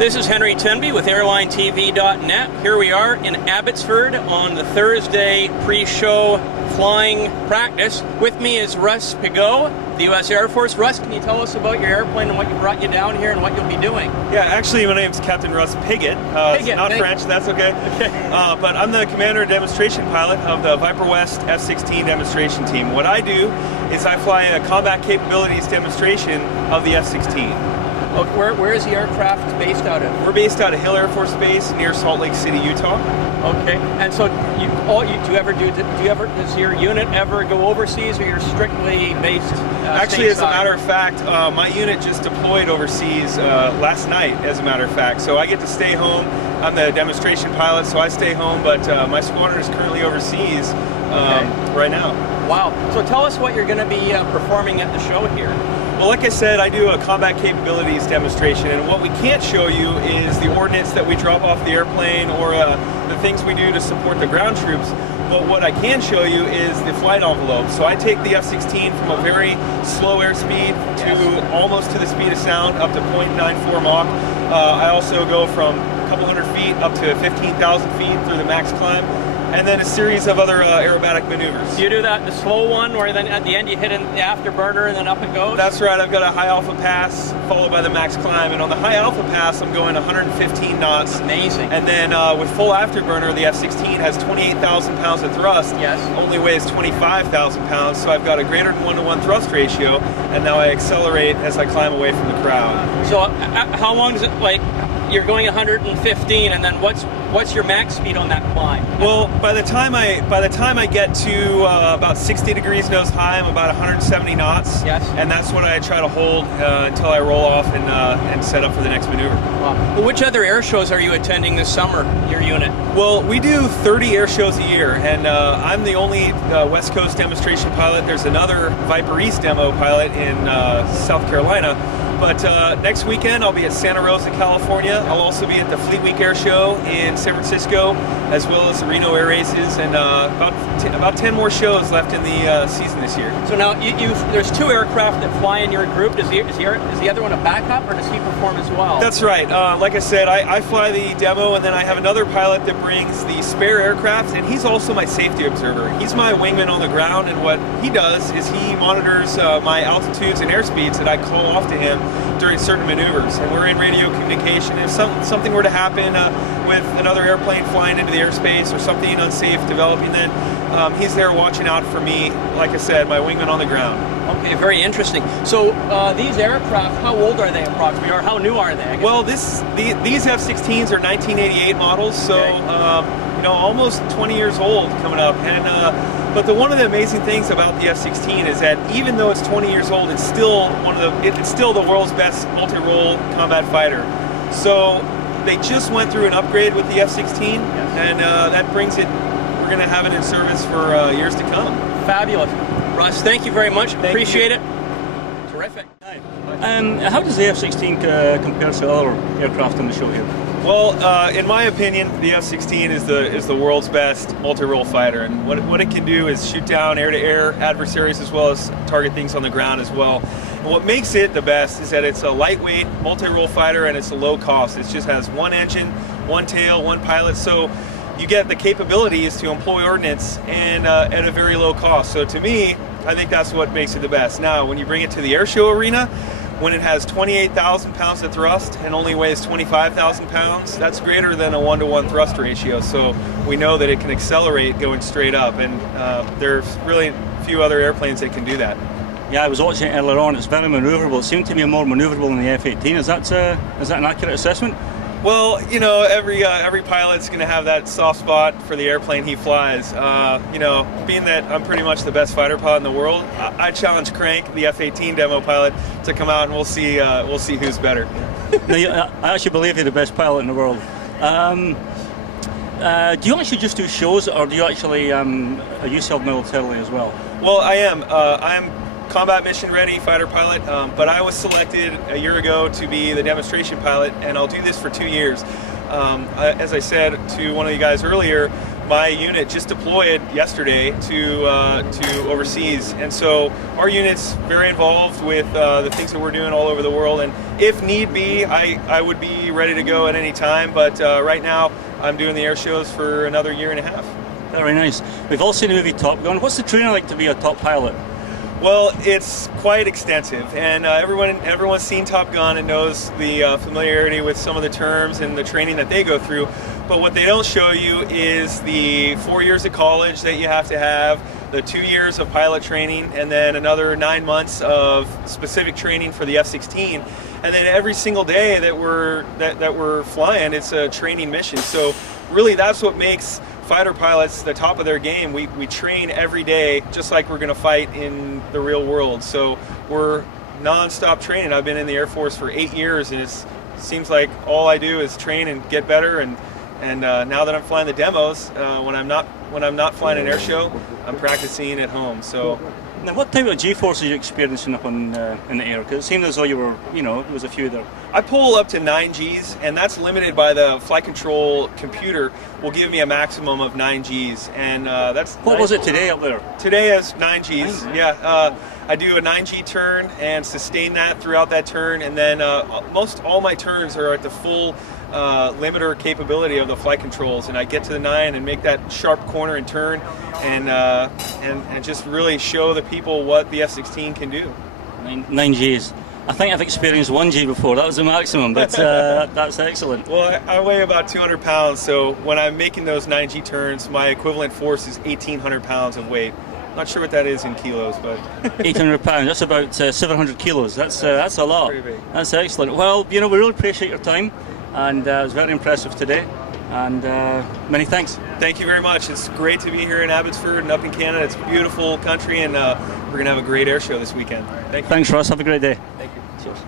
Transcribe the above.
This is Henry Tenby with AirlineTV.net. Here we are in Abbotsford on the Thursday pre-show flying practice. With me is Russ Piggott, the U.S. Air Force. Russ, can you tell us about your airplane and what brought you down here and what you'll be doing? Yeah, actually my name's Captain Russ Piggott. It's not French, that's okay. But I'm the commander and demonstration pilot of the Viper West F-16 demonstration team. What I do is I fly a combat capabilities demonstration of the F-16. Where is the aircraft based out of? We're based out of Hill Air Force Base near Salt Lake City, Utah. Okay, and so does your unit ever go overseas, or you're strictly based Actually, stateside? as a matter of fact, my unit just deployed overseas last night, as a matter of fact. So I get to stay home. I'm the demonstration pilot, so I stay home, but my squadron is currently overseas right now. Wow. So tell us what you're going to be performing at the show here. Well, like I said, I do a combat capabilities demonstration, and what we can't show you is the ordnance that we drop off the airplane or the things we do to support the ground troops. But what I can show you is the flight envelope. So I take the F-16 from a very slow airspeed to almost to the speed of sound, up to 0.94 Mach. I also go from a couple hundred feet up to 15,000 feet through the max climb, and then a series of other aerobatic maneuvers. Do you do that the slow one, where then at the end you hit in the afterburner and then up it goes? That's right. I've got a high alpha pass followed by the max climb, and on the high alpha pass I'm going 115 knots. Amazing. And then with full afterburner, the F-16 has 28,000 pounds of thrust. Yes. Only weighs 25,000 pounds, so I've got a greater than 1-to-1 thrust ratio, and now I accelerate as I climb away from the crowd. So how long does it, like, you're going 115, and then what's your max speed on that climb? Well, by the time I get to about 60 degrees nose high, I'm about 170 knots. Yes. And that's what I try to hold until I roll off and set up for the next maneuver. Wow. Well, which other air shows are you attending this summer, your unit? Well, we do 30 air shows a year, and I'm the only West Coast demonstration pilot. There's another Viper East demo pilot in South Carolina. But next weekend I'll be at Santa Rosa, California. I'll also be at the Fleet Week Air Show in San Francisco, as well as the Reno Air Races, and about 10 more shows left in the season this year. So now there's two aircraft that fly in your group. Is the other one a backup, or does he perform as well? That's right. Like I said, I fly the demo, and then I have another pilot that brings the spare aircraft, and he's also my safety observer. He's my wingman on the ground, and what he does is he monitors my altitudes and airspeeds that I call off to him during certain maneuvers, and we're in radio communication. If something were to happen with another airplane flying into the airspace or something unsafe developing, then he's there watching out for me, like I said, my wingman on the ground. Okay, very interesting. So these aircraft, how old are they approximately, or how new are they? Well, these F-16s are 1988 models, so almost 20 years old coming up. And but one of the amazing things about the F-16 is that even though it's 20 years old, it's still the world's best multi-role combat fighter. So they just went through an upgrade with the F-16, and that brings it. We're going to have it in service for years to come. Fabulous, Russ. Thank you very much. Appreciate it. Terrific. How does the F-16 compare to other aircraft on the show here? Well, in my opinion, the F-16 is the world's best multi-role fighter, and what it can do is shoot down air-to-air adversaries as well as target things on the ground as well. And what makes it the best is that it's a lightweight multi-role fighter, and it's a low cost. It just has one engine, one tail, one pilot, so you get the capabilities to employ ordnance and at a very low cost. So to me, I think that's what makes it the best. Now, when you bring it to the air show arena, when it has 28,000 pounds of thrust and only weighs 25,000 pounds, that's greater than a 1-to-1 thrust ratio. So we know that it can accelerate going straight up, and there's really few other airplanes that can do that. Yeah, I was watching it earlier on. It's very maneuverable. It seemed to be more maneuverable than the F-18. Is that an accurate assessment? Well, every pilot's going to have that soft spot for the airplane he flies. Being that I'm pretty much the best fighter pilot in the world, I challenge Crank, the F-18 demo pilot, to come out, and we'll see who's better. No, I actually believe you're the best pilot in the world. Do you actually just do shows, or do you actually use self-militarily as well? Well, I am. I'm combat mission ready fighter pilot, but I was selected a year ago to be the demonstration pilot, and I'll do this for 2 years. As I said to one of you guys earlier, my unit just deployed yesterday to overseas, and so our unit's very involved with the things that we're doing all over the world. And if need be, I would be ready to go at any time. But right now, I'm doing the air shows for another year and a half. Very nice. We've all seen the movie Top Gun. What's the training like to be a top pilot? Well, it's quite extensive, and everyone's seen Top Gun and knows the familiarity with some of the terms and the training that they go through. But what they don't show you is the 4 years of college that you have to have, the 2 years of pilot training, and then another 9 months of specific training for the F-16. And then every single day that we're flying, it's a training mission. So really, that's what makes fighter pilots the top of their game. We train every day just like we're going to fight in the real world. So we're non-stop training. I've been in the Air Force for 8 years, and it seems like all I do is train and get better. And now that I'm flying the demos, when I'm not flying an air show, I'm practicing at home. So. Now, what type of G-forces are you experiencing up in the air? Because it seemed as though you were, there was a few there. I pull up to 9 Gs, and that's limited by the flight control computer. Will give me a maximum of 9 Gs, and that's. What was it today up there? Today is 9 Gs. Yeah, I do a 9G turn and sustain that throughout that turn, and then most all my turns are at the full limiter capability of the flight controls, and I get to the 9 and make that sharp corner and turn, and just really show the people what the F-16 can do. 9 Gs. I think I've experienced 1 G before. That was the maximum, but that's excellent. Well, I weigh about 200 pounds, so when I'm making those 9G turns, my equivalent force is 1,800 pounds of weight. Not sure what that is in kilos, but 800 pounds. That's about 700 kilos. That's a lot. Pretty big. That's excellent. Well, we really appreciate your time, and it was very impressive today. And many thanks. Thank you very much. It's great to be here in Abbotsford and up in Canada. It's a beautiful country, and we're going to have a great air show this weekend. Thank you. Thanks, Russ. Have a great day. Thank you.